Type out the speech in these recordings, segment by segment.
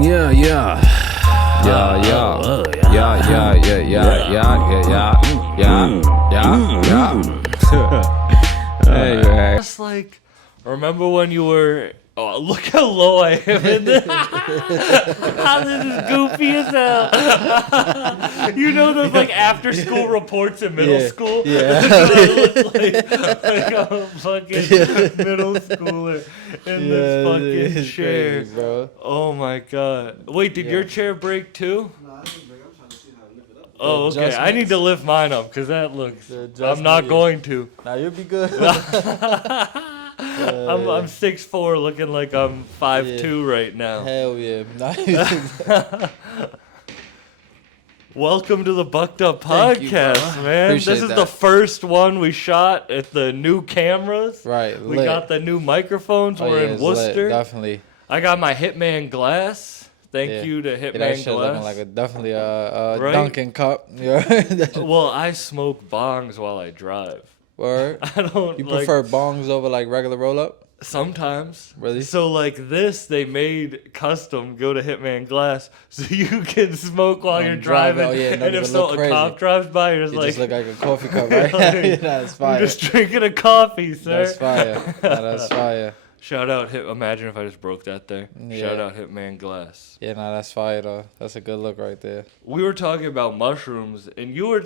Yeah, yeah. Yeah, yeah. Yeah, yeah, yeah, yeah, yeah. Anyway. Just like, remember when you were... Oh, look how low I am in this. How this is goofy as hell. You know those like after school reports in middle school? Yeah. It looks like a fucking middle schooler in this fucking chair. Crazy, bro. Oh my god. Wait, did your chair break too? No, I didn't break. I'm trying to see how to lift it up. Oh, okay. I need to lift mine up because that looks... The I'm adjustment, not yeah. going to. Nah, you'll be good. I'm 6'4", looking like I'm 5'2" right now. Hell yeah. Welcome to the Bucked Up Thank you, bro. Podcast, man. Appreciate This is that. the first one we shot at the new cameras. Right, We lit. got the new microphones. Oh, We're yeah, in it's lit, Worcester. definitely. I got my Hitman glass. Thank you to Yeah, that Hitman shit glass. looking like a definitely a Right? Dunkin' cup. Yeah. Well, I smoke bongs while I drive. Word. I don't You like... prefer bongs over like regular roll up? Sometimes. Really? So like this, they made custom. Go to Hitman Glass, so you can smoke while you're driving. Oh, yeah, and don't if even so, look a crazy. cop drives by, you're just It like, just look like a coffee cup, right? like, Yeah, that's you're fire. just drinking a coffee, sir. That's fire. Nah, that's fire. Shout out Hit. Imagine if I just broke that there. Yeah. Shout out Hitman Glass. Yeah, nah, that's fire though. That's a good look right there. We were talking about mushrooms, and you were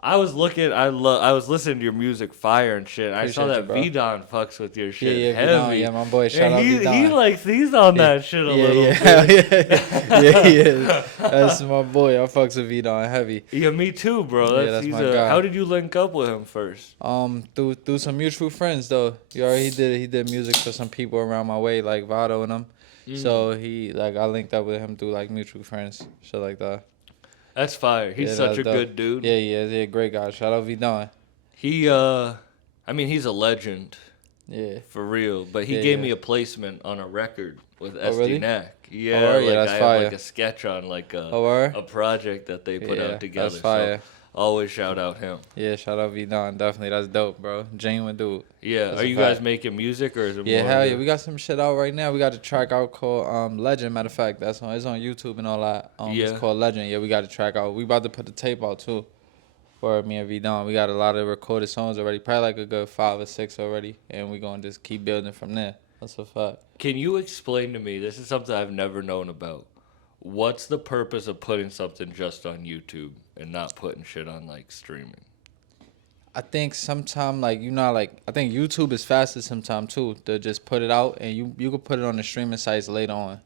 I was looking. I was listening to your music, fire and shit. I saw Appreciate that you, bro. V-Don fucks with your Yeah, shit yeah, heavy. Vidon, yeah, my boy. Shout out he Vidon. likes he's on that shit a little bit. yeah. That's my boy. I fucks with Vidon heavy. Yeah, me too, bro. Yeah, that's he's my guy. How did you link up with him first? Through some mutual friends though. You already he did music for some people around my way, like Vado and them. So I linked up with him through like mutual friends, shit like that. That's fire. He's Yeah, such that's a dope. good dude. Yeah, great guy. Shout out Vidon. He I mean he's a legend Yeah. for real. But he Yeah, gave yeah. me a placement on a record with Oh, SD really? Knack. Yeah, Oh, yeah, like that's I fire. have like a sketch on like Oh, word? a project that they put Yeah, out together. that's fire. So always shout out him. Yeah, shout out Vidon. Definitely, that's dope, bro. Genuine dude. Yeah. That's Are a you fact. guys making music or is it Yeah, more hell of yeah. a- We got some shit out right now. We got a track out called Legend. Matter of fact, it's on YouTube and all that. Yeah. It's called Legend. Yeah, we got a track out. We about to put the tape out too. For me and Vidon. We got a lot of recorded songs already. Probably like a good 5 or 6 already. And we gonna just keep building from there. That's a fact. Can you explain to me, this is something I've never known about. What's the purpose of putting something just on YouTube and not putting shit on like streaming? I think sometime like I think YouTube is faster sometime too to just put it out and you could put it on the streaming sites later on.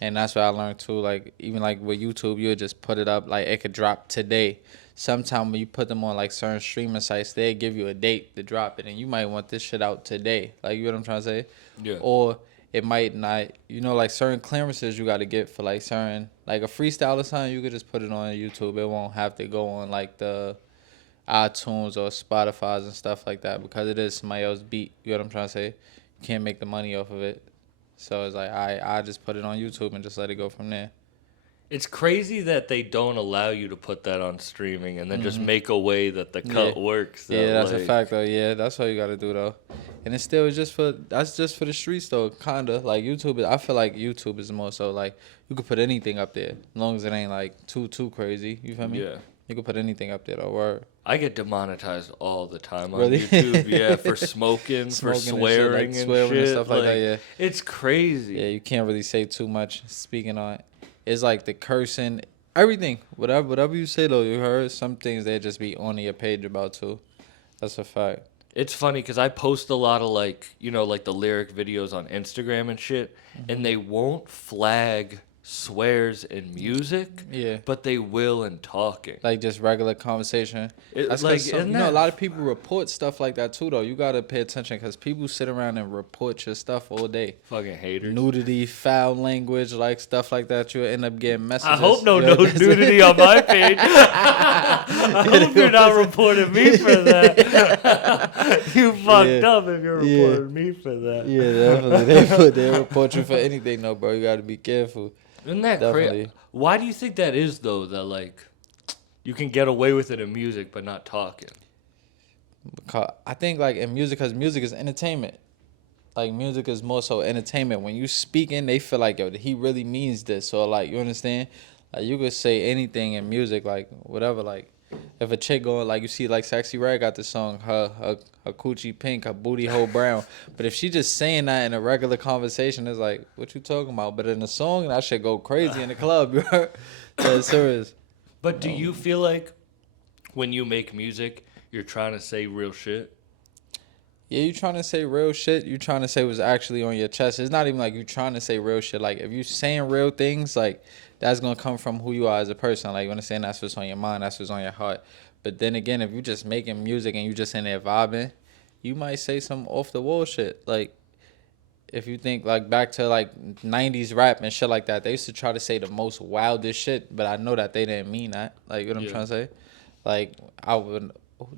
And that's what I learned too. Like even like with YouTube, you would just put it up like it could drop today. Sometime when you put them on like certain streaming sites, they give you a date to drop it, and you might want this shit out today. Like you know what I'm trying to say? Yeah. Or it might not. You know, like certain clearances you got to get for like certain like a freestyle or something. You could just put it on YouTube. It won't have to go on like the iTunes or Spotify's and stuff like that because it is somebody else's beat. You know what I'm trying to say? You can't make the money off of it. So it's like I just put it on YouTube and just let it go from there. It's crazy that they don't allow you to put that on streaming and then just make a way that the cut works. Yeah, that's a like- fact though. Yeah, that's all you gotta do though. And it's still just for just for the streets though, kinda. Like YouTube I feel like YouTube is more so like you could put anything up there as long as it ain't like too crazy. You feel me? Yeah. You could put anything up there though. Word. I get demonetized all the time on Really? YouTube. Yeah, for smoking, for Smoking and shit, swearing like and swearing and shit. stuff like that, yeah. It's crazy. Yeah, you can't really say too much. Speaking on it, it's like the cursing, everything, whatever you say though. You heard some things they just be on your page about too. That's a fact. It's funny because I post a lot of like, you know, like the lyric videos on Instagram and shit, and they won't flag swears in music, Yeah. but they will in talking. Like just regular conversation. It- That's like, like isn't you know a that- lot of people report stuff like that too though. You gotta pay attention because people sit around and report your stuff all day. Fucking haters. Nudity, foul language, like stuff like that. You'll end up getting messages. I hope no You know, nudity on my page. I hope you're not reporting me for that. You fucked Yeah. up if you're Yeah. reporting me for that. Yeah, definitely. They report you for anything though, bro. You gotta be careful. Isn't that Definitely. crazy? Why do you think that is though? That like you can get away with it in music but not talking. I think like in music, because music is entertainment. like music is more so entertainment. When you speaking, they feel like, yo, he really means this. So like, you understand? Like you could say anything in music, like whatever. Like if a chick going, like you see, like Sexy Red got the song, her coochie pink, her booty hole brown. But if she just saying that in a regular conversation, it's like, what you talking about? But in a song, that shit go crazy in the club. You heard? That's serious. But do you feel like when you make music, you're trying to say real shit? Yeah, you trying to say real shit. You trying to say what's actually on your chest. It's not even like you trying to say real shit. Like if you saying real things, like that's gonna come from who you are as a person. Like you understand, that's what's on your mind. That's what's on your heart. But then again, if you just making music and you just in there vibing, you might say some off the wall shit. Like if you think like back to like 90s rap and shit like that, they used to try to say the most wildest shit, but I know that they didn't mean that. Like you know what I'm trying to say? Like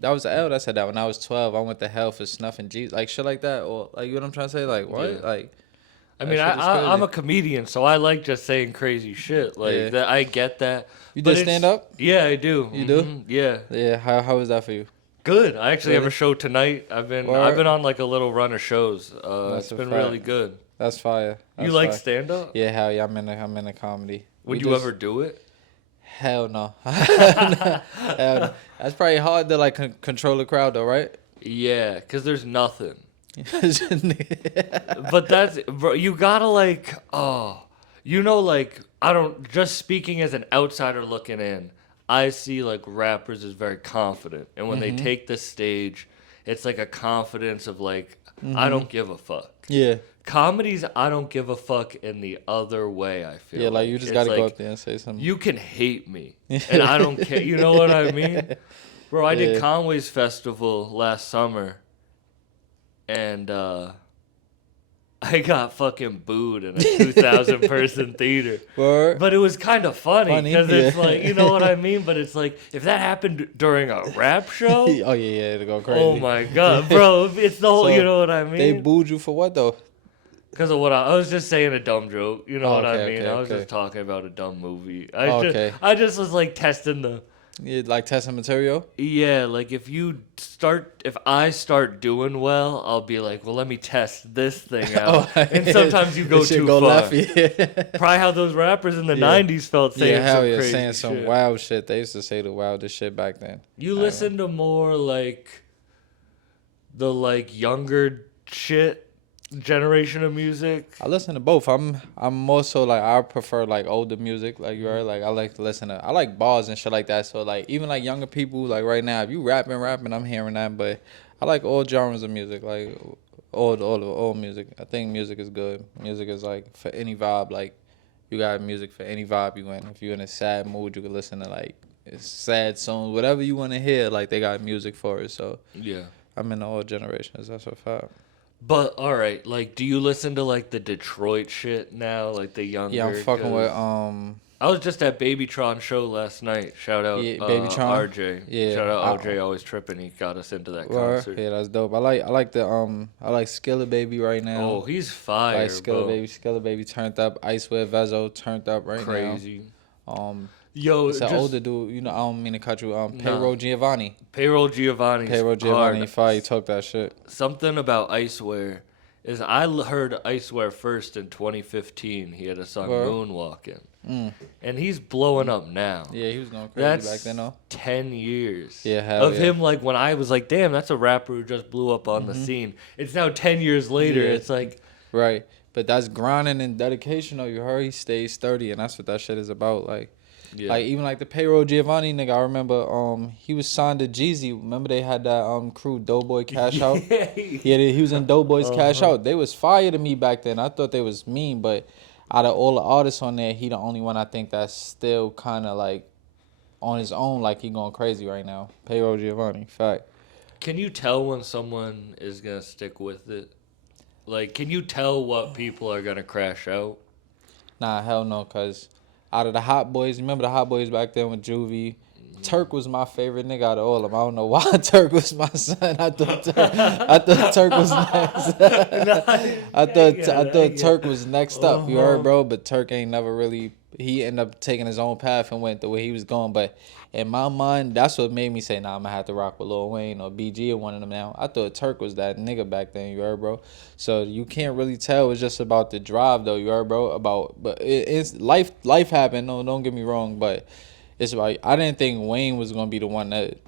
that was the L that said that when I was 12, I went to hell for snuffing Jesus, like shit like that, or like you know what I'm trying to say, like what, Yeah. like. I mean, I'm a comedian, so I like just saying crazy shit. Like that, I get that. You But did stand up? Yeah, I do. You do? Mhm, yeah. Yeah. How was that for you? Good. I actually have Really? a show tonight. I've been Word? on like a little run of shows. That's It's a been fact. really good. That's fire. You like stand up? Yeah, hell yeah. I'm in a comedy. Would We you just- ever do it? Hell no. Hell no. That's probably hard to like control the crowd though, right? Yeah, cause there's nothing. But that's bro, you gotta like like I don't just speaking as an outsider looking in. I see like rappers as very confident, and when they take the stage, it's like a confidence of like I don't give a fuck. Yeah. Comedies, I don't give a fuck in the other way. I feel Yeah, like you just It's gotta go like, up there and say something. You can hate me, and I don't care. You know what I mean, bro? I did Yeah. Conway's Festival last summer, and I got fucking booed in a 2,000 person theater. Word. But it was kind of funny because it's yeah. like, you know what I mean? But it's like, if that happened during a rap show, Oh yeah, it'll go crazy. oh my God, bro. It's the whole, So, you know what I mean? They booed you for what though? Because of what I was just saying a dumb joke. You know Oh, what I okay, mean? okay, I was okay. just talking about a dumb movie. Okay. I just was like testing the. Yeah, like testing material. Yeah, like if I start doing well, I'll be like, well, let me test this thing out. And sometimes you go This shit too go far. left, yeah. Probably how those rappers in the Yeah. 90s felt saying Yeah, hell some yeah, crazy saying some shit. wild shit. They used to say the wildest shit back then. You listen to more like the like younger shit generation of music. I listen to both. I'm more so like I prefer like older music. Like you heard, like I like to listen to. I like bars and shit like that. So like even like younger people, like right now, if you rapping, I'm hearing that. But I like all genres of music, like all music. I think music is good. Music is like for any vibe. Like you got music for any vibe you in. If you're in a sad mood, you can listen to like sad songs, whatever you want to hear. Like they got music for it. So Yeah. I'm in all generations. That's a fact. But all right, like, do you listen to like the Detroit shit now, like the younger? Yeah, I'm fucking with I was just at Babytron show last night. Shout out, Yeah, Babytron? RJ. Yeah, Shout out RJ, always tripping. He got us into that Word. concert. Yeah, that's dope. I like Skilla Baby right now. Oh, he's fire, like Skilla bro. Baby, Skilla Baby turned up. Icewear Vezo turned up right Crazy. now. Yo, It's an just older dude. You know, I don't mean to cut you. Payroll Giovanni. Payroll Giovanni's Payroll Giovanni. hard. Fire. He talk that shit. Something about Icewear is I heard Icewear first in 2015. He had a song Word. Moonwalking. And he's blowing up now. Yeah, he was going crazy That's back then though. 10 years Yeah, hell of yeah. him. Like when I was like, damn, that's a rapper who just blew up on the scene. It's now 10 years later. Yeah. It's like, Right. But that's grinding and dedication though. You heard he stays sturdy, and that's what that shit is about. Like. yeah. Like even like the Payroll Giovanni nigga, I remember he was signed to Jeezy. Remember they had that crew Doughboy Cash Out? Yeah, he was in Doughboy's Cash Out. They was fire to me back then. I thought they was mean, but out of all the artists on there, he the only one I think that's still kind of like on his own, like he going crazy right now. Payroll Giovanni, fact. Can you tell when someone is gonna stick with it? Like, can you tell what people are gonna crash out? Nah, hell no, cause out of the Hot Boys, remember the Hot Boys back then with Juvie? Turk was my favorite nigga out of all of them. I don't know why Turk was my son. I thought Turk was next. I thought Turk was next up. You heard, bro? But Turk ain't never really. he ended up taking his own path and went the way he was going. But in my mind, that's what made me say, nah, I'm gonna have to rock with Lil Wayne or BG or one of them now. I thought Turk was that nigga back then, you heard, bro. So you can't really tell. It's just about the drive, though, you heard, bro. But it's life happened. No, don't get me wrong, but it's about, I didn't think Wayne was gonna be the one that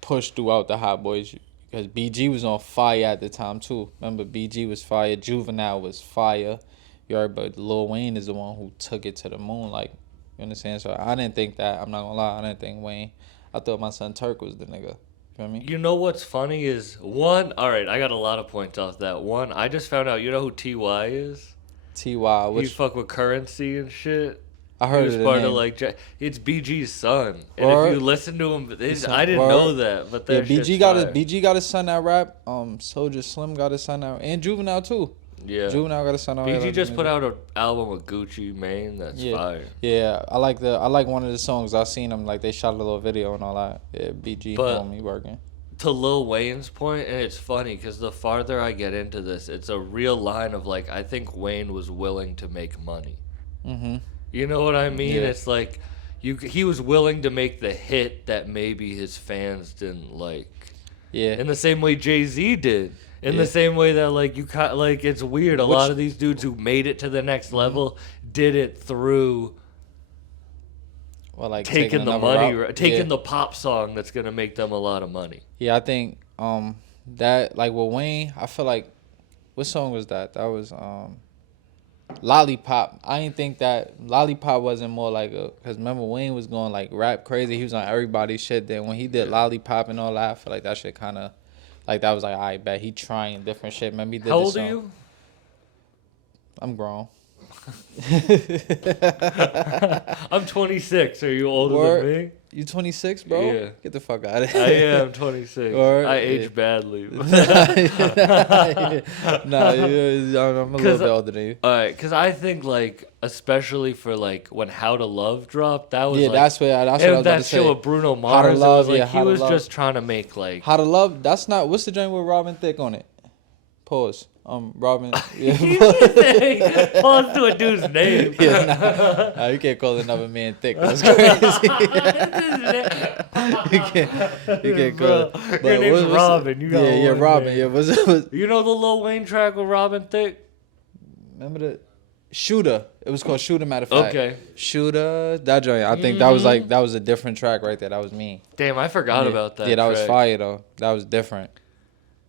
pushed throughout the Hot Boys. Because BG was on fire at the time, too. Remember, BG was fire. Juvenile was fire. You heard, but Lil Wayne is the one who took it to the moon. Like, you understand? So I didn't think that. I'm not going to lie. I didn't think Wayne. I thought my son Turk was the nigga. You feel me? You know what's funny is, one, all right, I got a lot of points off that. One, I just found out, you know who T.Y. is? T.Y. He fuck with Currency and shit. I heard he was of the part name. of like it's BG's son, and Word. if you listen to him, Son, I didn't word. know that, but that BG got a son that rap. Soldier Slim got a son that, and Juvenile too. Yeah, Juvenile got a son that rap. BG just put out an album with Gucci Mane. That's fire. Yeah, I like one of the songs. I seen them, like they shot a little video and all that. Yeah, BG on me working. To Lil Wayne's point, and it's funny because the farther I get into this, it's a real line of like, I think Wayne was willing to make money. Mm-hmm. You know what I mean? Yeah. It's like he was willing to make the hit that maybe his fans didn't like. Yeah. In the same way Jay-Z did. In the same way that like it's weird. A lot of these dudes who made it to the next level did it through like taking the money, taking the pop song that's gonna make them a lot of money. Yeah, I think that like with Wayne, I feel like what song was that? That was Lollipop. I didn't think that Lollipop wasn't more like a, because remember Wayne was going like rap crazy. He was on everybody's shit. Then when he did Lollipop and all that, I feel like that shit kind of like that was like, I bet he trying different shit. Maybe he did. How old are you? I'm grown. I'm 26. Are you older than me? You 26, bro? Yeah. Get the fuck out of here. I am 26. I age badly. Nah, I'm a little bit older than you. All right, because I think like especially for like when How to Love dropped, that was that's what I was about that to show say. with Bruno Mars. How to Love, it was like How he to was Love. just trying to make like How to Love. That's not. What's the joint with Robin Thicke on it? Pause. Robin. Yeah, pause to a dude's name. nah, you can't call another man thick. That's crazy. you can't call it. But Your name's Robin. You know Robin. Yeah, you know the Lil Wayne track with Robin Thicke? Remember the Shooter? It was called Shooter. Matter of fact. Okay. Shooter. That joint. I think that was like that was a different track right there. That was me. Damn, I forgot about that. Yeah, that was track. fire though. That was different.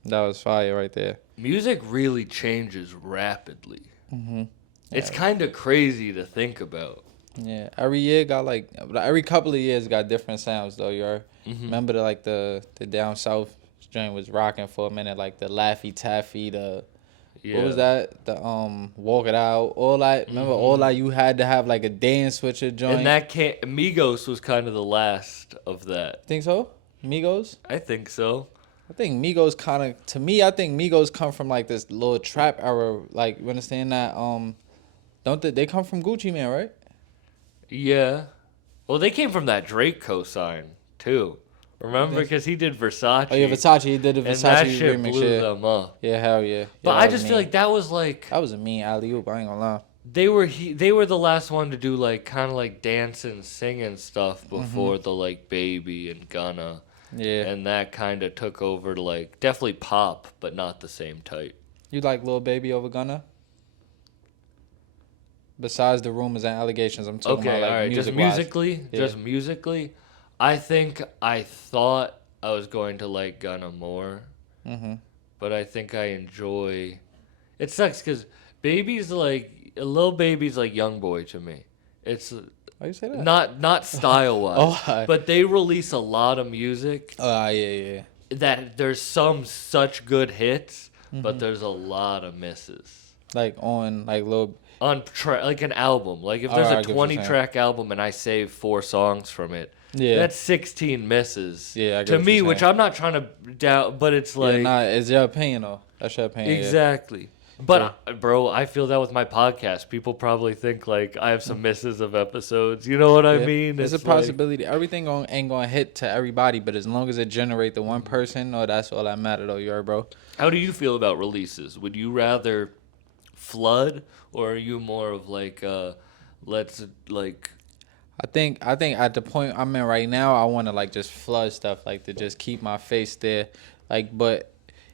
That was fire right there. Music really changes rapidly. Mm-hmm. It's kind of crazy to think about. Yeah, every year got like every couple of years got different sounds though. You remember the down south joint was rocking for a minute, like the Laffy Taffy, what was that? The Walk It Out, all that. Remember all that you had to have like a dance with your joint. And that Migos was kind of the last of that. Think so? Migos? I think so. I think Migos kind of, to me, I think Migos come from like this little trap era. Like, you understand that? Don't they come from Gucci Mane, right? Yeah. Well, they came from that Drake cosign too. Remember, because he did Versace. Oh yeah, Versace. He did the Versace and that shit remix. blew them up. Yeah, hell yeah. But I just feel like that was like that was a mean alley-oop. I ain't gonna lie. They were the last one to do like kind of like dancing, singing stuff before the like Baby and Gunna. Yeah. And that kind of took over to like definitely pop, but not the same type. You like Lil Baby over Gunna? Besides the rumors and allegations, I'm talking about like all right. Just musically, I think I thought I was going to like Gunna more, but I think I enjoy. It sucks because Lil Baby's like Young Boy to me. It's why you say that? not style wise, Oh, but they release a lot of music. Yeah. That there's some such good hits, but there's a lot of misses. Like on like Lil. Like an album. Like if there's a 20-track album and I save 4 songs from it, that's 16 misses. Yeah, I get to what me, you're which saying. I'm not trying to doubt, but it's like it's your opinion though. That's your opinion. exactly. But bro, I feel that with my podcast. People probably think like I have some misses of episodes. You know what I mean? There's a possibility. Everything ain't gonna hit to everybody, but as long as it generate the one person, that's all that matter though. You heard, bro. How do you feel about releases? Would you rather flood, or are you more of like let's like. I think at the point I'm in right now, I want to like just flood stuff, like to just keep my face there, like. But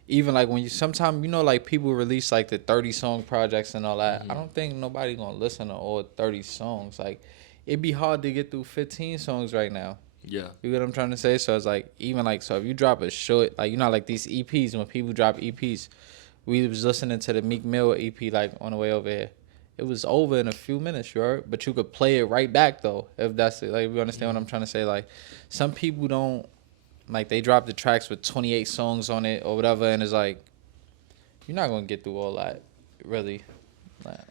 even like when you sometimes like people release like the 30-song projects and all that. I don't think nobody gonna listen to all 30 songs. Like it'd be hard to get through 15 songs right now. Yeah. You get what I'm trying to say? So it's like even like so if you drop a short, like like these EPs, when people drop EPs, we was listening to the Meek Mill EP like on the way over here. It was over in a few minutes, you heard? But you could play it right back though, if that's it. Like, you understand what I'm trying to say? Like, some people don't, like, they drop the tracks with 28 songs on it or whatever, and it's like, you're not gonna get through all that, really. Like,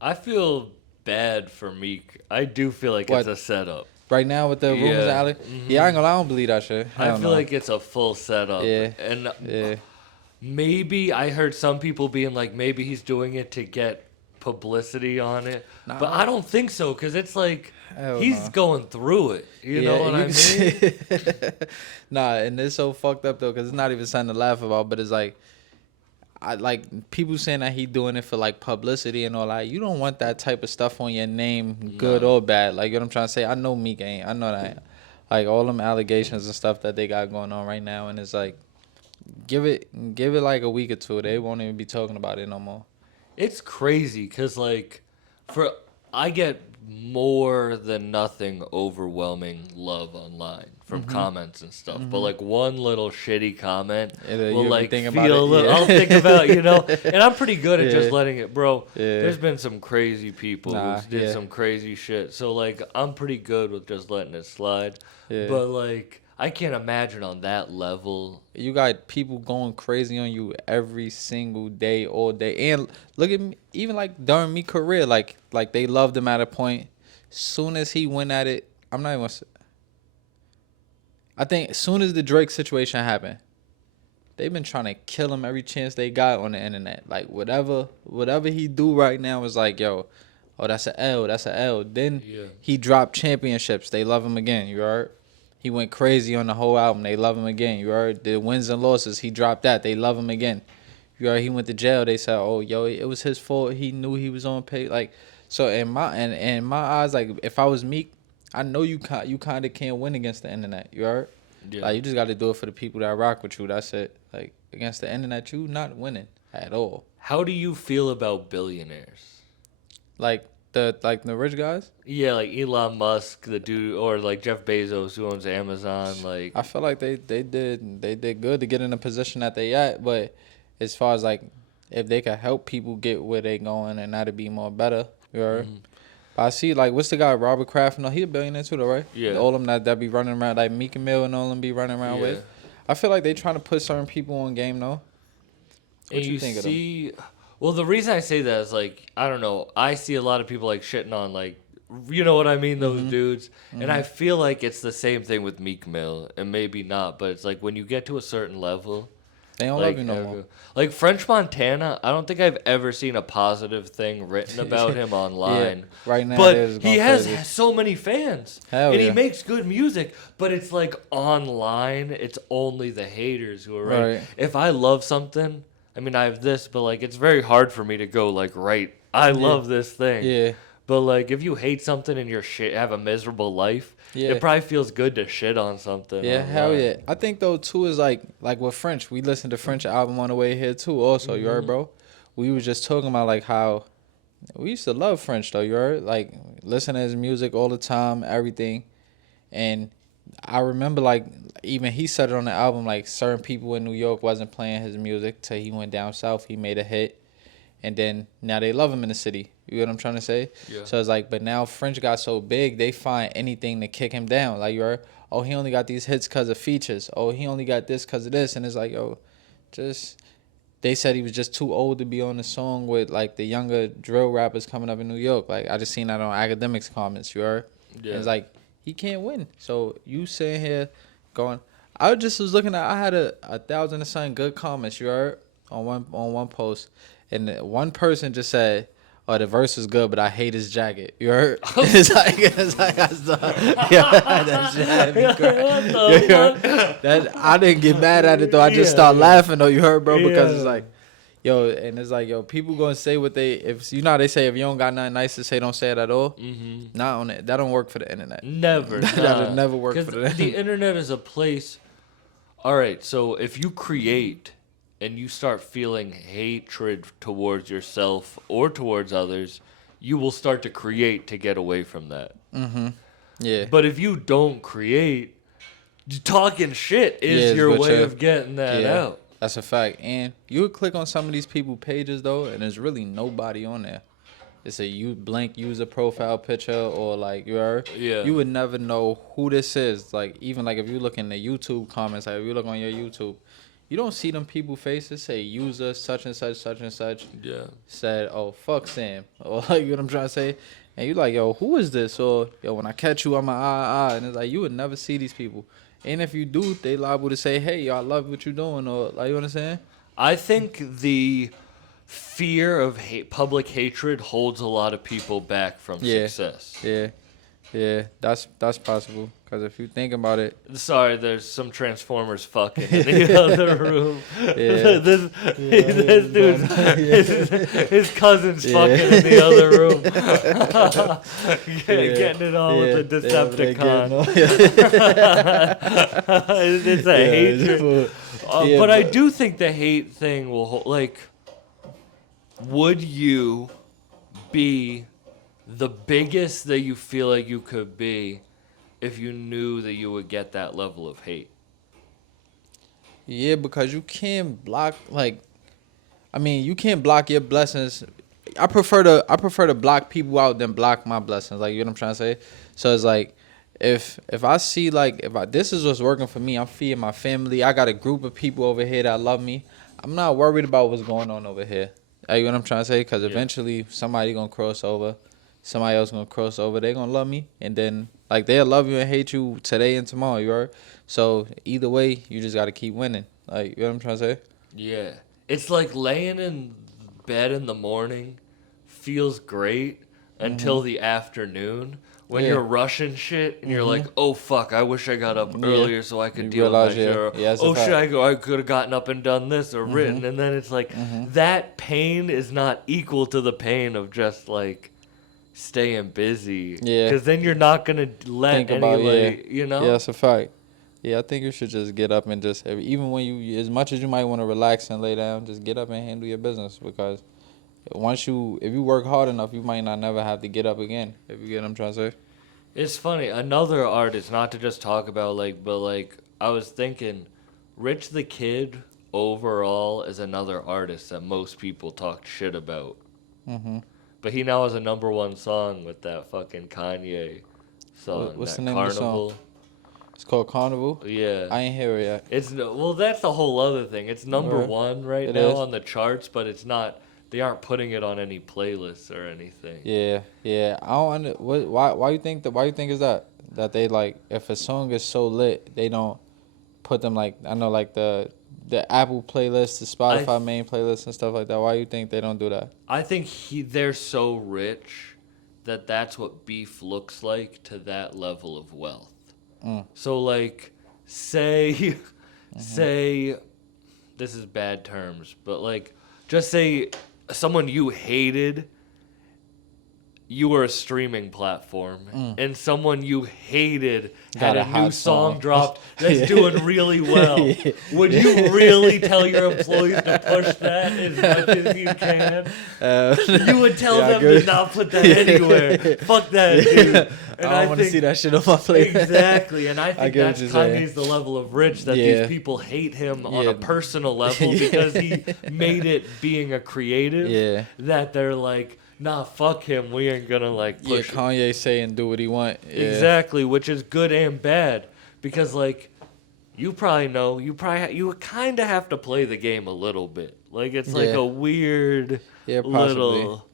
I feel bad for Meek. I do feel like What? it's a setup. right now with the rumors and Alex, yeah, I ain't gonna lie, I don't believe that shit. I feel like it's a full setup. Yeah. And Yeah. maybe I heard some people being like, maybe he's doing it to get publicity on it. Nah. But I don't think so, because it's like Hell he's no. going through it. You know what I mean? Nah, and it's so fucked up though, because it's not even something to laugh about, but it's like, I like people saying that he doing it for like publicity and all that. You don't want that type of stuff on your name, good or bad. Like, you know what I'm trying to say? I know Meek ain't. I know that. Like all them allegations and stuff that they got going on right now, and it's like, give it like a week or two. They won't even be talking about it no more. It's crazy because, like, I get more than nothing overwhelming love online from comments and stuff. But, like, one little shitty comment will, like, think feel about it, a little... yeah. I'll think about, and I'm pretty good at just Yeah. letting it... Bro, Yeah. there's been some crazy people Nah, who did yeah. some crazy shit. So, like, I'm pretty good with just letting it slide. Yeah. But, like, I can't imagine on that level... You got people going crazy on you every single day, all day. And look at me, even like during me career, like they loved him at a point. Soon as he went at it, I'm not even gonna say, I think as soon as the Drake situation happened, they've been trying to kill him every chance they got on the internet. Like whatever he do right now is like, yo, oh, that's a L, that's a L. Then he dropped championships. They love him again, you heard? He went crazy on the whole album. They love him again. You heard the wins and losses. He dropped that. They love him again. You heard he went to jail. They said, "Oh, yo, it was his fault. He knew he was on pay." Like, so in my eyes, like if I was Meek, I know you kind of can't win against the internet. You heard? Yeah. Like you just got to do it for the people that rock with you. That's it. Like against the internet, you not winning at all. How do you feel about billionaires? Like the rich guys. Yeah, like Elon Musk, the dude, or like Jeff Bezos, who owns Amazon. Like, I feel like they did good to get in the position that they at, but as far as like if they could help people get where they going and that'd be more better, you heard? But I see like what's the guy Robert Kraft? No, he a billionaire too, though, right? Yeah. All them that be running around like Meek and Mill and all them be running around with. I feel like they trying to put certain people on game though. What and you think of them? Well, the reason I say that is like, I don't know. I see a lot of people like shitting on like, you know what I mean, those dudes. And I feel like it's the same thing with Meek Mill, and maybe not, but it's like when you get to a certain level, They don't like, love you no more. like French Montana, I don't think I've ever seen a positive thing written about him online. Yeah, right now, But they're he going has crazy. so many fans. Hell and he yeah. makes good music, but it's like online, it's only the haters who are right. If I love something, I mean, I have this, but like it's very hard for me to go like, I love this thing. Yeah. But like if you hate something and you're have a miserable life, it probably feels good to shit on something. Yeah, online. hell yeah. I think though too is like with French. We listened to French album on the way here too. Also, you heard, bro. We was just talking about like how we used to love French though. You heard, like listen to his music all the time, everything. And I remember like even he said it on the album like certain people in New York wasn't playing his music till he went down south. He made a hit, and then now they love him in the city. You know what I'm trying to say? Yeah. So it's like, but now French got so big, they find anything to kick him down. Like, you heard, oh, he only got these hits because of features. Oh, he only got this because of this. And it's like, yo, they said he was just too old to be on the song with, like, the younger drill rappers coming up in New York. Like, I just seen that on Academics comments, you heard? Yeah. And it's like, he can't win. So you sitting here going, I just was looking at, I had a 1,000 and something good comments, you heard, on one post. And one person just said, oh, the verse is good, but I hate his jacket. You heard? it's like I saw, that shit had me crying. That I didn't get mad at it though. I just started laughing though. You heard, bro? Because it's like, Yo, and it's like, yo, people gonna say what they, if you know how they say, if you don't got nothing nice to say, don't say it at all. Mm-hmm. Not on it. That don't work for the internet. Never. That'll never work for the Because the internet is a place. All right, so if you create and you start feeling hatred towards yourself or towards others, you will start to create to get away from that. Mm-hmm. Yeah. But if you don't create, talking shit is Yeah, your what way you're- of getting that out. That's a fact. And you would click on some of these people pages though, and there's really nobody on there. It's a blank user profile picture, or like you would never know who this is. Like even like if you look in the YouTube comments, like if you look on your YouTube, you don't see them people faces say user such and such Yeah. said, oh fuck Sam, or like you know what I'm trying to say. And you like, yo, who is this? Or yo, when I catch you, I'm and it's like you would never see these people. And if you do, they liable to say, hey, yo, I love what you're doing, or like, you understand? I think the fear of public hatred holds a lot of people back from success. Yeah, that's possible. Cause if you think about it, Sorry, there's some Transformers fucking in the other room. Yeah. this dude's his cousin's fucking in the other room, getting it on with the Decepticon. It's a hatred. But I do think the hate thing will hold, like, would you be the biggest that you feel like you could be if you knew that you would get that level of hate? Yeah, because you can't block you can't block your blessings. I prefer to block people out than block my blessings. Like, you know what I'm trying to say? So it's like if I see this is what's working for me, I'm feeding my family. I got a group of people over here that love me. I'm not worried about what's going on over here. Like, you know what I'm trying to say? Because eventually somebody gonna cross over. Somebody else gonna cross over. They gonna love me, and then like they'll love you and hate you today and tomorrow. You heard? So either way, you just gotta keep winning. Like, you know what I'm trying to say? Yeah. It's like laying in bed in the morning feels great until the afternoon when you're rushing shit and you're like, oh fuck, I wish I got up earlier so I could deal with my shit. Or, oh shit, I could have gotten up and done this or written. And then it's like that pain is not equal to the pain of just like staying busy. Yeah. Because then you're not gonna let you know. Yeah, that's a fact. Yeah, I think you should just get up and just, even when you, as much as you might want to relax and lay down, just get up and handle your business, because if you work hard enough, you might not never have to get up again, if you get what I'm trying to say. It's funny, another artist, not to just talk about, but I was thinking, Rich the Kid overall is another artist that most people talk shit about. Mm-hmm. But he now has a #1 song with that fucking Kanye song. What's that the name Carnival. of the song? It's called Carnival? Yeah. I ain't hear it yet. That's the whole other thing. It's #1 right now on the charts, but it's not. They aren't putting it on any playlists or anything. Yeah. I don't why you think is that they like, if a song is so lit, they don't put them like, I know like the Apple playlist, the Spotify main playlist and stuff like that. Why you think they don't do that? I think they're so rich that that's what beef looks like to that level of wealth. So like, say, this is bad terms, but like, just say someone you hated, you were a streaming platform, and someone you hated had a new song dropped that's doing really well. Would you really tell your employees to push that as much as you can? You would tell them to not put that anywhere. Fuck that, dude. And I don't want to see that shit on my plate. Exactly, and I think that's Kanye's the level of rich that these people hate him on a personal level because he made it being a creative. That they're like, nah, fuck him. We ain't gonna like push. Yeah, Kanye saying do what he want. Yeah. Exactly, which is good and bad because like you probably know you kind of have to play the game a little bit. Like it's like a weird little.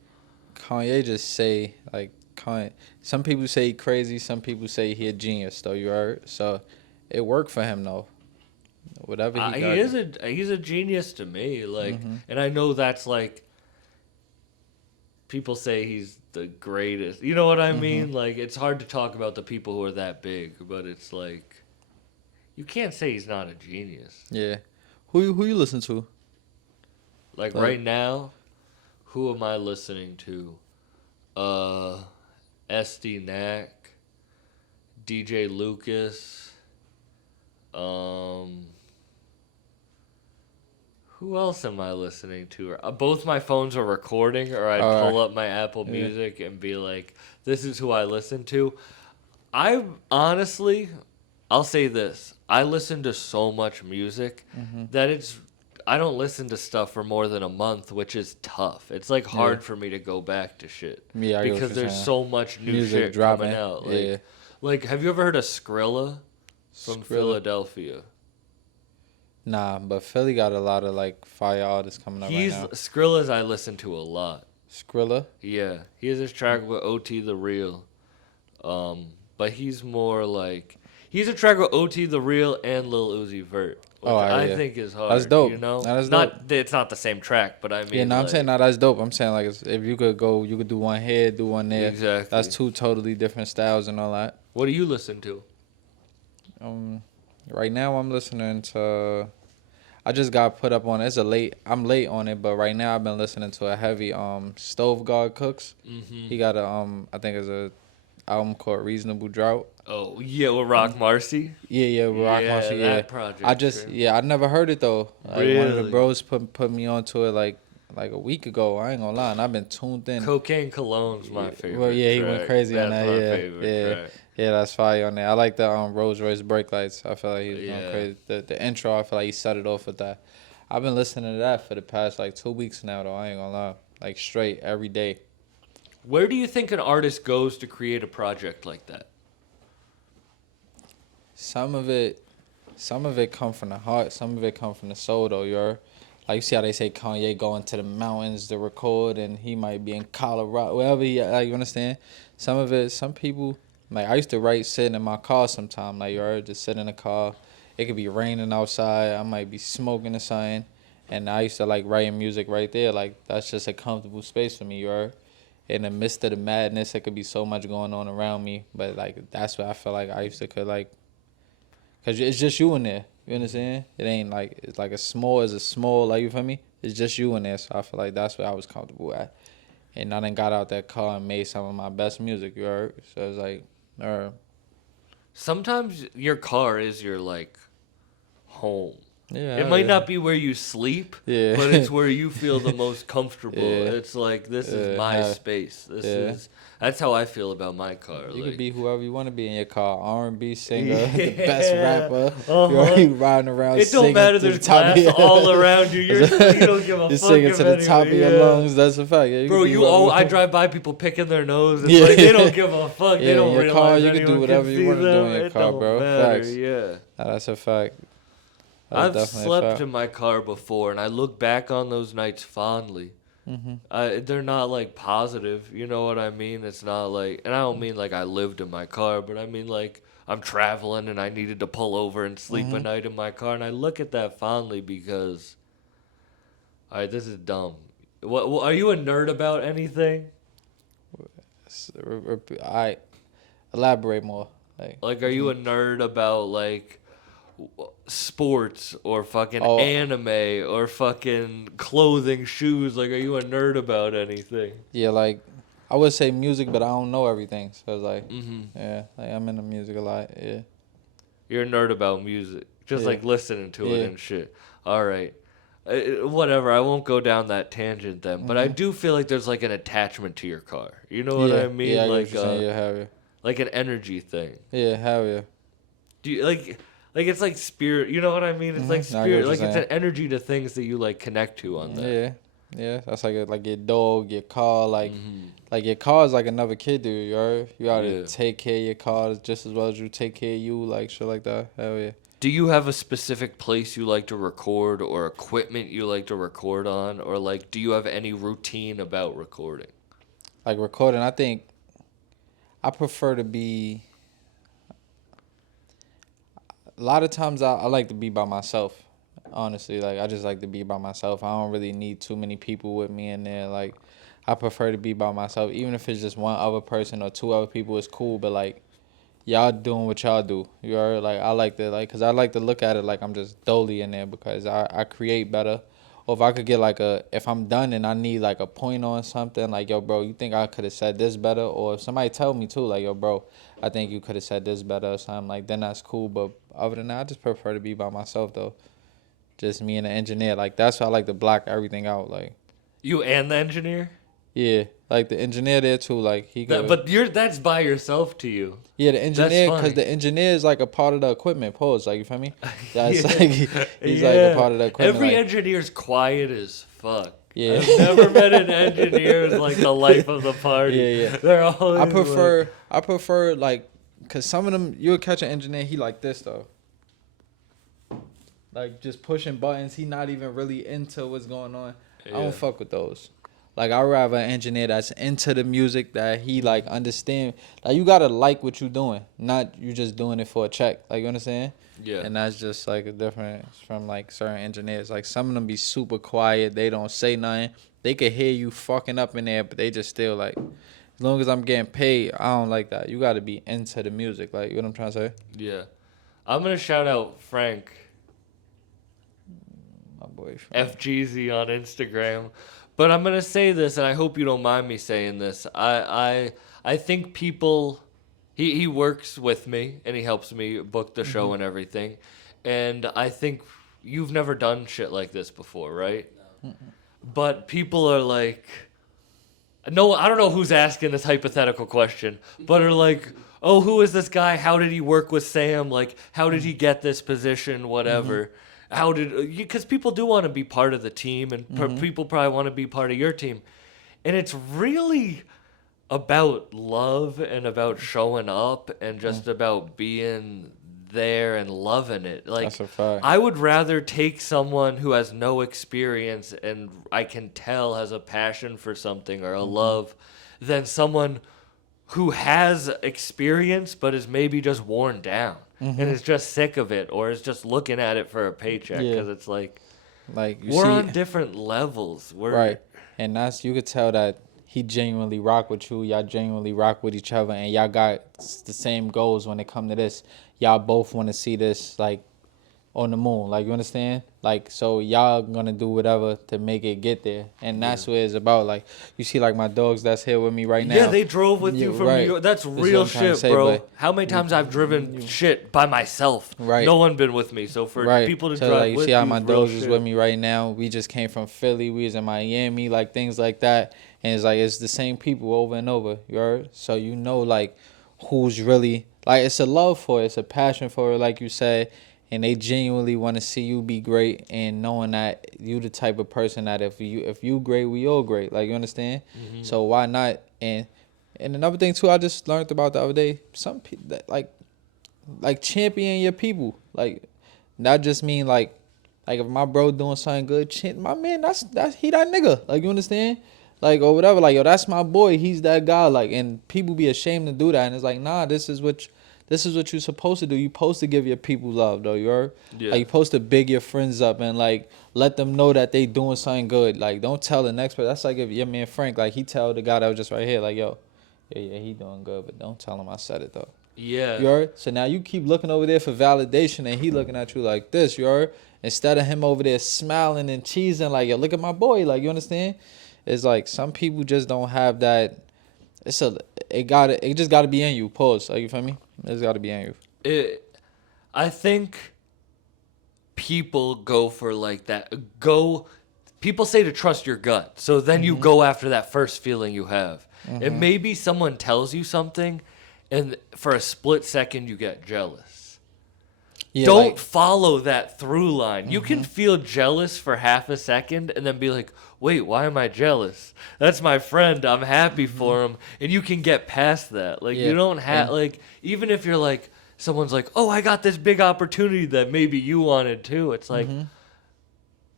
Kanye just say like Kanye. Some people say he crazy. Some people say he a genius. Though you heard, so it worked for him though. Whatever he got. He's a genius to me. Like, and I know that's like. People say he's the greatest. You know what I mean? Like, it's hard to talk about the people who are that big, but it's like, you can't say he's not a genius. Yeah. Who you listen to? Like right now, who am I listening to? SD Knack, DJ Lucas. Who else am I listening to? Both my phones are recording, or I'd pull up my Apple Music and be like, "This is who I listen to." I honestly, I'll say this: I listen to so much music that I don't listen to stuff for more than a month, which is tough. It's like hard for me to go back to shit because there's so much new music shit dropping. coming out. Like, have you ever heard of Skrilla from Philadelphia? Nah, but Philly got a lot of like fire artists coming up right now. Skrilla's I listen to a lot. Skrilla? Yeah, he has this track with OT the Real, but he's more like he's a track with OT the Real and Lil Uzi Vert, which I think is hard. That's dope. You know, that's it's not the same track, but I mean, yeah, no, I'm saying that's dope. I'm saying like if you could go, you could do one here, do one there. Exactly. That's two totally different styles and all that. What do you listen to? Right now I'm listening to. I just got put up on it. I'm late on it, but right now I've been listening to a heavy Stove God Cooks. He got a I think it's a album called Reasonable Drought. Oh yeah, with Rock Marcy. Yeah, Rock Marcy. Yeah, that project. I never heard it though. Like, really? One of the bros put me onto it like a week ago. I ain't gonna lie, and I've been tuned in. Cocaine Cologne's my favorite. Well, yeah, he track. went crazy on that. My Yeah, favorite track. Yeah, that's fire on there. I like the Rolls Royce brake lights. I feel like he was going crazy. The intro, I feel like he set it off with that. I've been listening to that for the past like 2 weeks now though. I ain't gonna lie, like straight every day. Where do you think an artist goes to create a project like that? Some of it come from the heart. Some of it come from the soul though. Like you see how they say Kanye going to the mountains to record, and he might be in Colorado, wherever he. Like you understand? Some people. Like, I used to write sitting in my car sometime. Like, just sit in the car. It could be raining outside. I might be smoking or something. And I used to, like, writing music right there. Like, that's just a comfortable space for me, In the midst of the madness, there could be so much going on around me. But, like, that's what I feel like I used to could, like... Because it's just you in there. You understand? It ain't, like... It's like as small, like, you feel me? It's just you in there. So I feel like that's what I was comfortable at. And I done got out that car and made some of my best music, So it's like... Sometimes your car is your like home. Yeah, it might not be where you sleep, but it's where you feel the most comfortable. It's like this is my space. That's how I feel about my car. You could be whoever you want to be in your car. R&B singer, the best rapper. You're riding around. It don't matter. There's glass all around you. You don't give a fuck. You're singing to the top of your lungs. That's a fact. Yeah, bro, I drive by people picking their nose. It's like they don't give a fuck. They don't realize car, you can do whatever you want to do in your car, bro. Facts. Yeah. That's a fact. I've slept in my car before, and I look back on those nights fondly. They're not like positive, you know what I mean? It's not like, and I don't mean like I lived in my car, but I mean like I'm traveling and I needed to pull over and sleep a night in my car, and I look at that fondly because, all right, this is dumb. What are you a nerd about anything? I elaborate more. Like, are you a nerd about like sports or fucking anime or fucking clothing, shoes? Like, are you a nerd about anything? Yeah, like I would say music, but I don't know everything. So it's like, yeah, like I'm into music a lot. Yeah, you're a nerd about music, just like listening to it and shit. All right, whatever. I won't go down that tangent then. But I do feel like there's like an attachment to your car. You know what I mean? Yeah, like like an energy thing. Yeah, hell yeah. Do you like it's like spirit, you know what I mean? It's like spirit, like it's an energy to things that you like connect to on that. Yeah. That's like your dog, your car, like your car is like another kid, dude. You gotta take care of your car just as well as you take care of you, like shit like that. Hell yeah. Do you have a specific place you like to record or equipment you like to record on, or like do you have any routine about recording? Like recording, I think I prefer to be. A lot of times I like to be by myself, honestly. Like, I just like to be by myself. I don't really need too many people with me in there. Like, I prefer to be by myself. Even if it's just one other person or two other people, it's cool. But, like, y'all doing what y'all do. You heard? Like, I like to, like, because I like to look at it like I'm just dolly in there because I create better Or if I could get like if I'm done and I need like a point on something, like, yo, bro, you think I could have said this better? Or if somebody tell me too, like, yo, bro, I think you could have said this better or something, like, then that's cool. But other than that, I just prefer to be by myself though. Just me and the engineer. Like, that's why I like to block everything out. Like, You and the engineer? yeah, like the engineer there too. Like he could. But that's by yourself to you. Yeah, the engineer, funny. because the engineer is like a part of the equipment. Pause, like, you feel me? That's Yeah. like he's like a part of the equipment. Every like, engineer's quiet as fuck. Yeah. I've never met an engineer who's like the life of the party. Yeah. They're always I prefer like, cause some of them you'll catch an engineer, he like this though. Like just pushing buttons, he not even really into what's going on. I don't fuck with those. Like, I'd rather an engineer that's into the music, that he like understand. Like, you gotta like what you doing, not you just doing it for a check. Like, you understand? Yeah. And that's just like a difference from like certain engineers. Like, some of them be super quiet. They don't say nothing. They could hear you fucking up in there, but they just still like, as long as I'm getting paid, I don't like that. You gotta be into the music. Like, you know what I'm trying to say? Yeah. I'm gonna shout out Frank My boy. Frank. FGZ on Instagram. But I'm gonna say this, and I hope you don't mind me saying this. I think people, he works with me and he helps me book the show and everything, and I think you've never done shit like this before, right? No. But people are like, no, I don't know who's asking this hypothetical question, but are like, oh, who is this guy? How did he work with Sam? Like, how did he get this position? Whatever. How did, because people do want to be part of the team, and people probably want to be part of your team. And it's really about love and about showing up and just about being there and loving it. Like, That's a fact. I would rather take someone who has no experience and I can tell has a passion for something or a love than someone who has experience but is maybe just worn down. And is just sick of it, or is just looking at it for a paycheck, because it's like we're on different levels. Right, and that's, you could tell that he genuinely rock with you. Y'all genuinely rock with each other, and y'all got the same goals when it come to this. Y'all both want to see this like on the moon. Like, you understand? Like, so y'all gonna do whatever to make it get there, and that's what it's about. Like, you see, like my dogs that's here with me right now. Yeah, they drove with you from New York. That's real shit, bro. How many times I've driven shit by myself? Right. No one been with me. So for people to drive like, you with see how my is real dogs is shit. with me right now. We just came from Philly. We was in Miami, like things like that. And it's like, it's the same people over and over. You heard? So you know, like, who's really, like, it's a love for it. It's a passion for it, like you said. And they genuinely want to see you be great, and knowing that you the type of person that if you great, we all great. Like, you understand? So why not? And another thing too, I just learned about the other day. Some people that like champion your people. Like, not just mean like if my bro doing something good, my man, that's he that nigga. Like, you understand? Like, or whatever. Like, yo, that's my boy. He's that guy. Like, and people be ashamed to do that, and it's like, nah, this is what you're supposed to do. You're supposed to give your people love, though. You heard? Yeah. Like, you're supposed to big your friends up and, like, let them know that they doing something good. Like, don't tell the next person. That's like if your man Frank, like, he tell the guy that was just right here, like, yo, yeah, he doing good, but don't tell him I said it, though. Yeah. You heard? So now you keep looking over there for validation, and he looking at you like this, you heard? Instead of him over there smiling and cheesing, like, yo, look at my boy. Like, you understand? It's like some people just don't have that. It just gotta be in you. Pause. Like, you feel me? It's gotta be in you. I think people go for like that. People say to trust your gut. So then you go after that first feeling you have. And maybe someone tells you something, and for a split second you get jealous. Yeah, Don't follow that through line. You can feel jealous for half a second and then be like, wait, why am I jealous? That's my friend. I'm happy for him. And you can get past that. Like, you don't have, like, even if you're like, someone's like, oh, I got this big opportunity that maybe you wanted too. It's like,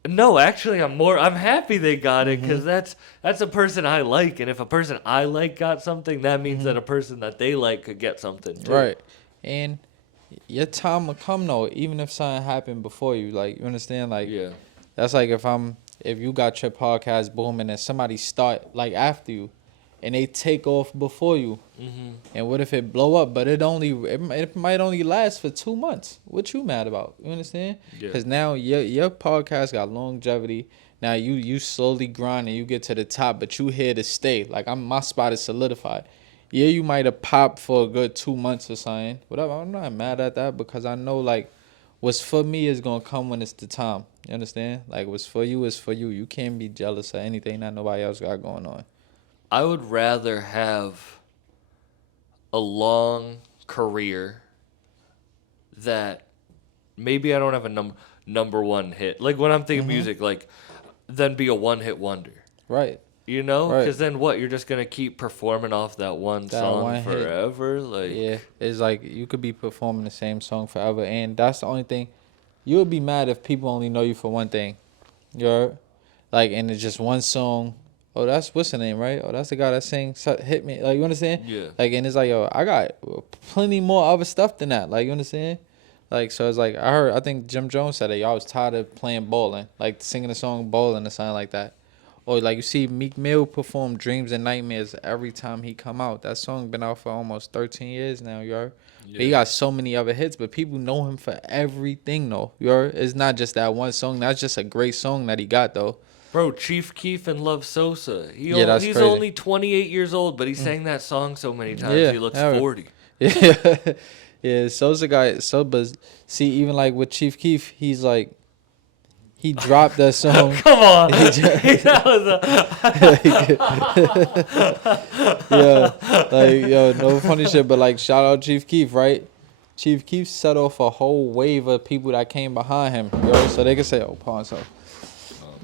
no, actually, I'm happy they got it, because that's a person I like. And if a person I like got something, that means that a person that they like could get something too. Right. And your time will come, though, even if something happened before you. Like, you understand? Like, that's like if you got your podcast booming and somebody start, like, after you, and they take off before you. And what if it blow up? But it might only last for 2 months. What you mad about? You understand? Because now your podcast got longevity. Now you slowly grind and you get to the top, but you here to stay. Like my spot is solidified. Yeah, you might have popped for a good 2 months or something. Whatever. I'm not mad at that because I know like what's for me is gonna come when it's the time. You understand? Like what's for you is for you. You can't be jealous of anything that nobody else got going on. I would rather have a long career that maybe I don't have a number one hit. Like when I'm thinking music, like then be a one-hit wonder. Right. You know? Right. Because then what? You're just going to keep performing off that one song forever? Like, yeah. It's like you could be performing the same song forever. And that's the only thing. You would be mad if people only know you for one thing. You heard? Like, and it's just one song. Oh, that's what's the name, right? Oh, that's the guy that sings Hit Me. Like, you understand? Yeah. Like, and it's like, yo, I got plenty more other stuff than that. Like, you understand? Like, so it's like, I think Jim Jones said it. Y'all was tired of playing bowling. Like, singing a song bowling or something like that. Or, like, you see Meek Mill perform Dreams and Nightmares every time he come out. That song been out for almost 13 years now, you heard? Yeah. He got so many other hits, but people know him for everything, though. You heard? It's not just that one song. That's just a great song that he got, though. Bro, Chief Keef and Love Sosa. He's crazy. only 28 years old, but he sang that song so many times he looks 40. Yeah. Yeah, Sosa but see, even like with Chief Keef, he's like, he dropped that song. Come on. Yeah, like, yo, no funny shit, but like, shout out Chief Keef, right? Chief Keef set off a whole wave of people that came behind him, yo, so they could say, oh, pawn, so.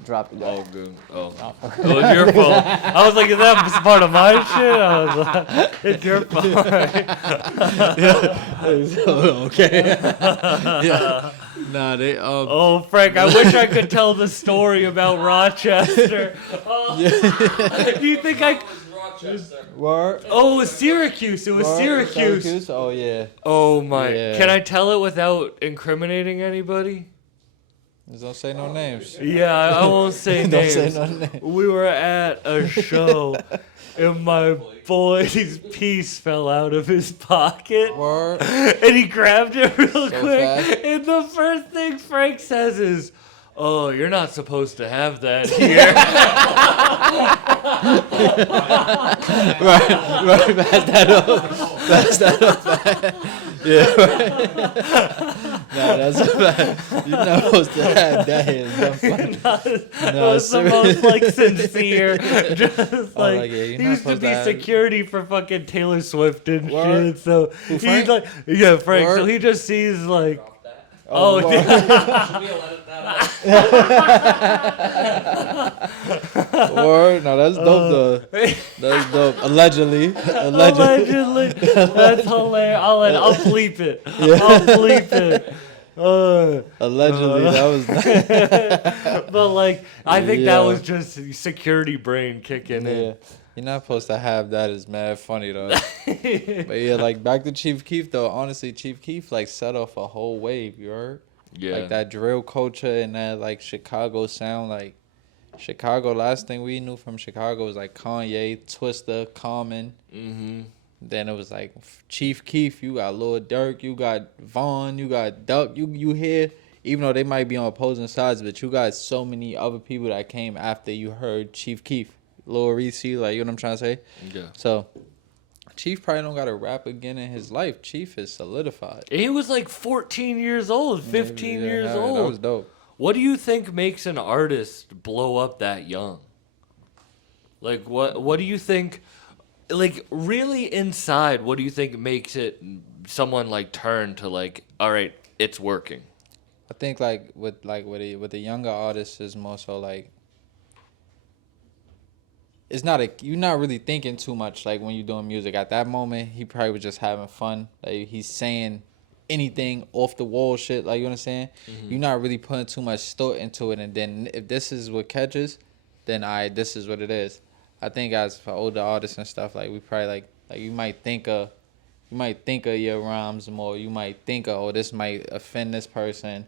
Drop it. Oh, good. Oh. It was your fault. I was like, is that part of my shit? I was like, it's your fault. Okay. Yeah. Nah, they Oh, Frank, I wish I could tell the story about Rochester. Do you think I? Word. Oh, it was Syracuse. It was Syracuse. Oh yeah. Oh my. Yeah. Can I tell it without incriminating anybody? Just don't say no names. Yeah, I won't say names. Don't say no names. We were at a show, and my boy's piece fell out of his pocket. Word. And he grabbed it real quick. Fast. And the first thing Frank says is, "Oh, you're not supposed to have that here." right. Pass that up. Yeah. Right. Nah, that's a fact. You're not supposed to have that here. It was the most like sincere, just like yeah, he used to be security for fucking Taylor Swift and shit. So he's Frank? like, yeah, Frank. Word? So he just sees like, Word. No, that's dope though. That's dope. Allegedly. That's hilarious. I'll bleep it. I'll bleep it. Allegedly, that was. But like, I think that was just security brain kicking in. You're not supposed to have that. It's mad funny though. But yeah, like back to Chief Keef though. Honestly, Chief Keef like set off a whole wave. You heard? Yeah. Like that drill culture and that like Chicago sound. Like Chicago. Last thing we knew from Chicago was like Kanye, Twista, Common. Mm-hmm. Then it was like Chief Keef. You got Lil Durk. You got Vaughn. You got Duck. You hear? Even though they might be on opposing sides, but you got so many other people that came after you heard Chief Keef. Lil Reese, like, you know what I'm trying to say? Yeah. So, Chief probably don't got to rap again in his life. Chief is solidified. He was like 14 years old, 15 years old. That was dope. What do you think makes an artist blow up that young? Like, what do you think, like, really inside, what do you think makes it someone, like, turn to, like, all right, it's working? I think, like, with the younger artists is more so, like, you're not really thinking too much, like, when you're doing music. At that moment, he probably was just having fun. Like, he's saying anything off the wall shit, like, you understand? Mm-hmm. You're not really putting too much thought into it, and then if this is what catches, then this is what it is. I think as for older artists and stuff, like, we probably, like you might think of your rhymes more. You might think of, oh, this might offend this person.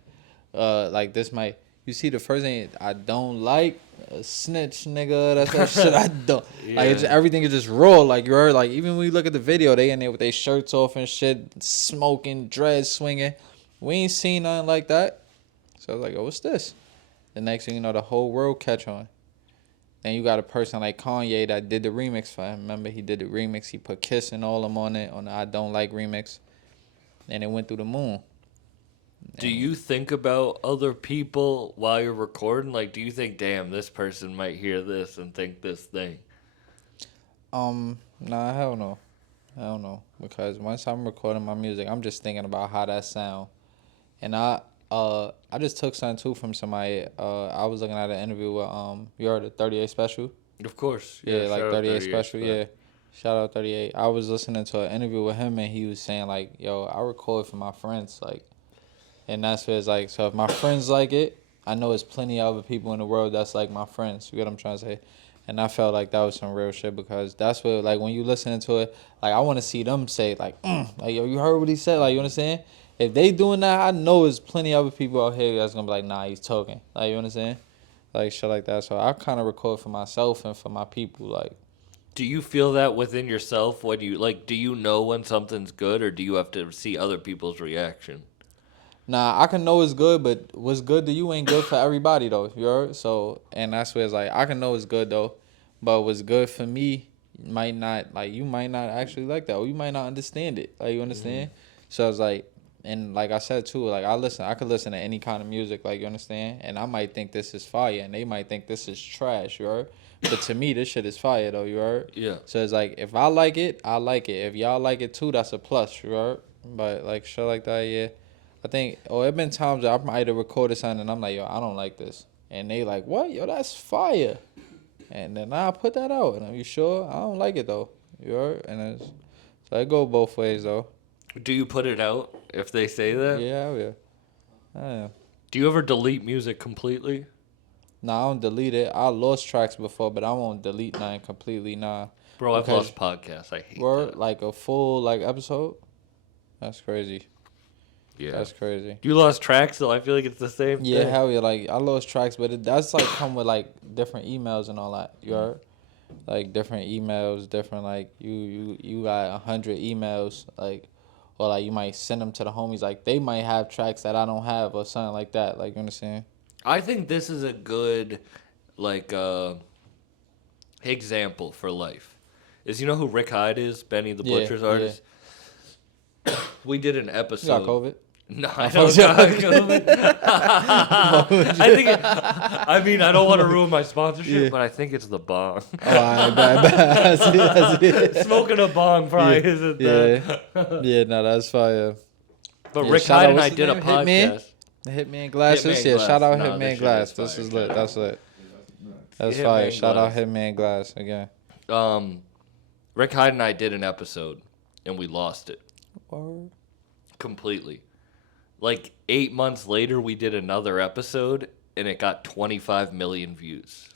Like, this might... You see, the first thing I don't like, a snitch, nigga. That's that shit I don't. Yeah. Like, everything is just raw. Like, you heard, like, even when you look at the video, they in there with their shirts off and shit, smoking, dreads swinging. We ain't seen nothing like that. So I was like, oh, what's this? The next thing you know, the whole world catch on. Then you got a person like Kanye that did the remix for him. Remember, he did the remix. He put Kiss and all them on it, on the I Don't Like remix. And it went through the moon. Do you think about other people while you're recording? Like, do you think, damn, this person might hear this and think this thing? Nah, hell no. Hell no. Because once I'm recording my music, I'm just thinking about how that sound. And I just took something too from somebody. I was looking at an interview with you heard the 38 Special? Of course. Yeah, like shout out 38 Special, yeah. Shout out 38. I was listening to an interview with him and he was saying like, yo, I record for my friends, like, and that's what it's like. So if my friends like it, I know there's plenty of other people in the world that's like my friends. You get what I'm trying to say? And I felt like that was some real shit because that's what, like, when you listening to it, like, I want to see them say, like, like, yo, you heard what he said? Like, you understand? If they doing that, I know there's plenty of other people out here that's going to be like, nah, he's talking. Like, you understand? Like, shit like that. So I kind of record for myself and for my people, like. Do you feel that within yourself when you, like, do you know when something's good or do you have to see other people's reaction? Nah, I can know it's good, but what's good to you ain't good for everybody, though. You heard? So, and that's where it's like, I can know it's good, though, but what's good for me might not, like, you might not actually like that, or you might not understand it. Like, you understand? So it's like, and like I said, too, like, I could listen to any kind of music, like, you understand? And I might think this is fire, and they might think this is trash, you heard? But to me, this shit is fire, though, you heard? Yeah. So it's like, if I like it, I like it. If y'all like it, too, that's a plus, you heard? But, like, shit like that, yeah. I think, it been times that I might have recorded something and I'm like, yo, I don't like this. And they like, what? Yo, that's fire. And then I put that out. And are you sure? I don't like it, though. You heard? And so it go both ways, though. Do you put it out if they say that? Yeah. Do you ever delete music completely? Nah, I don't delete it. I lost tracks before, but I won't delete nothing completely, nah. Bro, I've lost podcasts. I hate that. Like a full, like, episode? That's crazy. Yeah. That's crazy. You lost tracks, though? I feel like it's the same thing. Yeah, hell yeah. Like, I lost tracks, but that's, like, come with, like, different emails and all that. You heard? Like, different emails, different, like, you got 100 emails, like, or, like, you might send them to the homies. Like, they might have tracks that I don't have or something like that. Like, you understand? I think this is a good, like, example for life. You know who Rick Hyde is? Benny the Butcher's artist? Yeah. We did an episode. You got COVID? No, I don't got COVID. I mean, I don't want to ruin my sponsorship, but I think it's the bong. Oh, all right, bad. I see. Smoking a bong probably isn't that. Yeah, no, that's fire. But Yeah, Rick shout Hyde out- and I what's his did a name? Hitman? podcast. The Hitman Glasses? Hitman Yeah, Glass. shout out No, Hitman this shit Glass. is This fire. is lit. That's lit. That's Hitman fire. Shout out Glass. Hitman Glass again. Rick Hyde and I did an episode, and we lost it Word. completely. Like 8 months later, we did another episode, and it got 25 million views.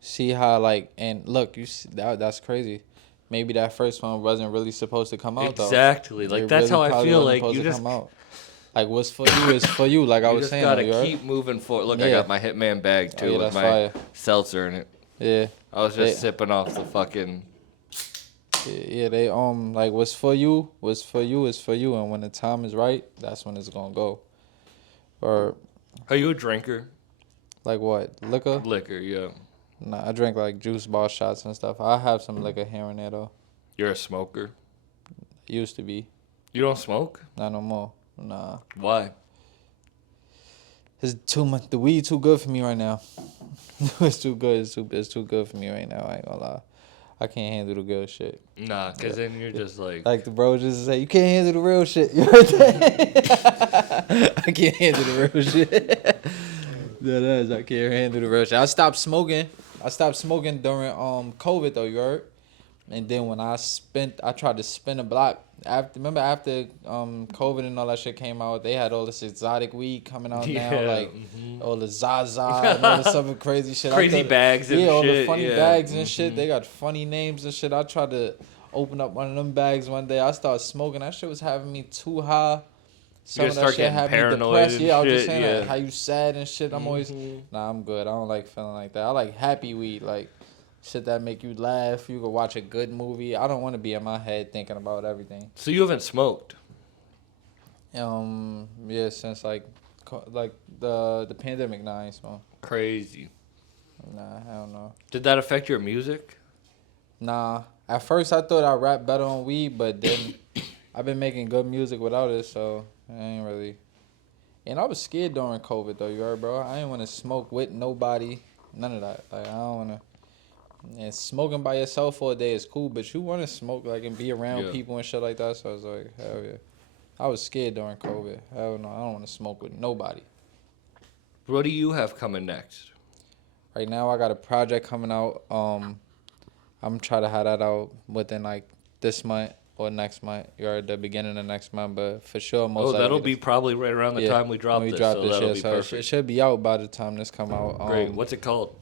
See how, like, and look, you see, that's crazy. Maybe that first one wasn't really supposed to come out, though. Exactly. Like, It that's really how I probably feel. wasn't Like, supposed you to just, come out. Like, what's for you is for you, like I you was just saying. gotta you heard? keep moving forward. Look, I Yeah. got my Hitman bag, Oh, too, yeah, with that's my fire. seltzer in it. Yeah. I was just They- sipping off the fucking... Yeah, they like what's for you is for you, and when the time is right, that's when it's gonna go. Or Are you a drinker? like what, liquor? Liquor, yeah. Nah, I drink like juice bar shots and stuff. I have some liquor here and there though. You're a smoker. Used to be, You don't smoke? not no more. Nah, Why? it's too much. The weed too good for me right now. It's too good. It's too good for me right now. I ain't gonna lie. I can't handle the good shit. Nah, because then you're just Like the bro just say, you can't handle the real shit. You heard that? I can't handle the real shit. That is, I can't handle the real shit. I stopped smoking during COVID though, you heard? And then when I tried to spin a block after COVID and all that shit came out, they had all this exotic weed coming out now, like all the Zaza and all this other crazy shit. Crazy bags and all the shit, funny yeah. bags and shit. They got funny names and shit. I tried to open up one of them bags one day. I started smoking. That shit was having me too high. Some You of that start shit getting had me paranoid depressed. and Yeah, I was just shit, saying yeah. like, how you sad and shit. I'm always I'm good. I don't like feeling like that. I like happy weed, like shit that make you laugh. You can watch a good movie. I don't want to be in my head thinking about everything. So you haven't smoked? Yeah, since like like the pandemic. Nah, I ain't smoke. Crazy. Nah, hell no. Did that affect your music? Nah. At first, I thought I rap better on weed, but then I've been making good music without it, so I ain't really. And I was scared during COVID, though, you heard, bro? I didn't want to smoke with nobody, none of that. Like, I don't want to. And smoking by yourself for a day is cool, but you want to smoke, like, and be around people and shit like that, so I was like, hell yeah. I was scared during COVID. Hell no, I don't want to smoke with nobody. What do you have coming next? Right now, I got a project coming out. I'm trying to have that out within, like, this month or next month. You're at the beginning of next month, but for sure, most likely. That'll be probably right around the time we drop this. So that'll be perfect. It should be out by the time this come out. Great. What's it called?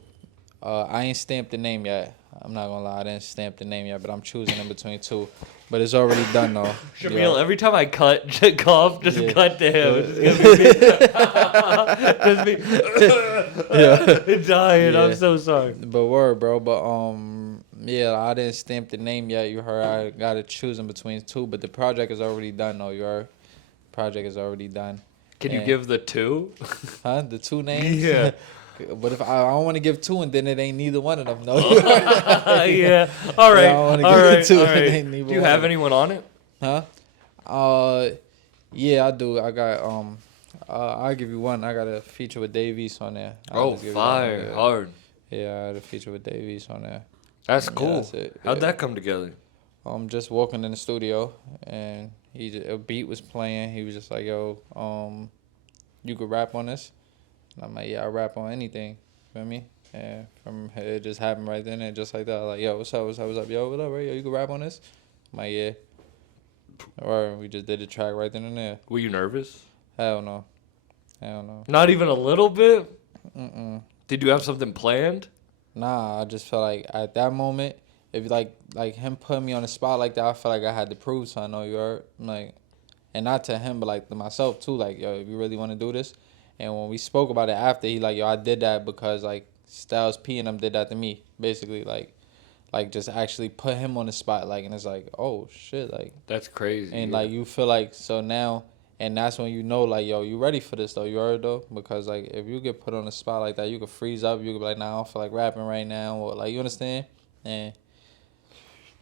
I ain't stamped the name yet. I'm not gonna lie, I didn't stamp the name yet, but I'm choosing in between two. But it's already done though. Shamil, every time I cut, cut to him. It's just me dying. Yeah. I'm so sorry. But word, bro. But yeah, I didn't stamp the name yet. You heard I gotta choose in between two, but the project is already done though. You heard? Project is already done. Can you give the two? Huh? The two names? Yeah. But if I don't want to give two, and then it ain't neither one of them. No. Yeah. All right. All right. Two, all right. Do you have anyone on it? Huh? Yeah, I do. I got I'll give you one. I got a feature with Dave East on there. Fire, hard. Yeah, I had a feature with Dave East on there. That's cool. That's it. How'd that come together? Just walking in the studio, and a beat was playing. He was just like, "Yo, you could rap on this." And I'm like, "Yeah, I rap on anything." Feel me? And from it just happened right then and just like that. Like, "Yo, what's up? What's up? What's up? Yo, what up, right? Yo, you could rap on this?" I'm like, "Yeah." Or we just did the track right then and there. Were you nervous? Hell no. Not even a little bit? Mm-mm. Did you have something planned? Nah, I just felt like at that moment, if like him putting me on the spot like that, I felt like I had to prove something. I know you heard, like, and not to him, but like to myself too. Like, yo, if you really want to do this, and when we spoke about it after, he like, yo, I did that because like Styles P and them did that to me, basically, like just actually put him on the spot, like, and it's like, oh shit, like that's crazy. And like you feel like so now. And that's when you know, like, yo, you ready for this, though. You heard, though? Because, like, if you get put on the spot like that, you could freeze up. You could be like, nah, I don't feel like rapping right now. Or, like, you understand? And,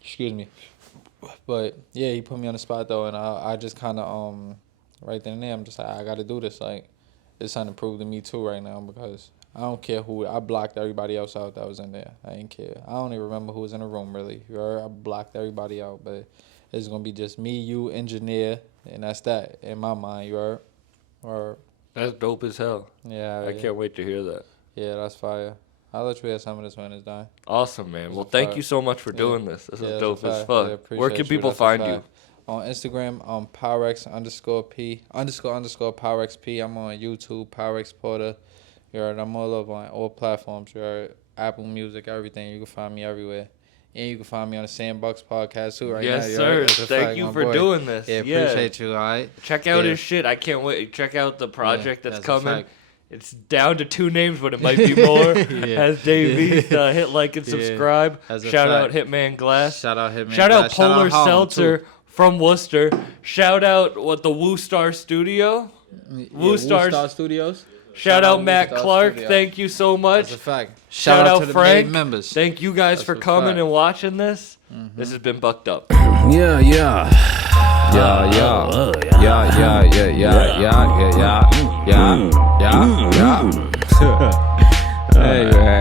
excuse me. But, yeah, he put me on the spot, though. And I just kind of, right then and there, I'm just like, I got to do this. Like, it's something to prove to me, too, right now. Because I don't care who. I blocked everybody else out that was in there. I didn't care. I don't even remember who was in the room, really. You heard? I blocked everybody out. But it's going to be just me, you, engineer. And that's that in my mind, you heard? Or that's dope as hell. Yeah. I can't wait to hear that. Yeah, that's fire. I'll let you hear some of this when it's done. Awesome, man. Well, thank you so much for doing this. This is dope as fuck. Yeah, where can people find you? On Instagram, Pyrex _P _ Pyrex P. I'm on YouTube, Pyrex Porter. You heard? I'm all over on all platforms. You heard? Apple Music, everything. You can find me everywhere. And you can find me on the Sandbox podcast too, right now. Yes, sir. Thank you for doing this. Yeah, appreciate you, all right? Check out his shit. I can't wait. Check out the project that's coming. It's down to 2 names, but it might be more. As Dave East, hit like and subscribe. Shout out Hitman Glass. Shout out Hitman Glass. Shout out Polar Seltzer from Worcester. Shout out the Woo Star Studio. Woo Star Studios. Shout out Matt Clark. Thank you so much. That's a fact. Shout out to the Frank. members. Thank you guys for coming and watching this. Mm-hmm. This has been Bucked Up. Yeah. Hey,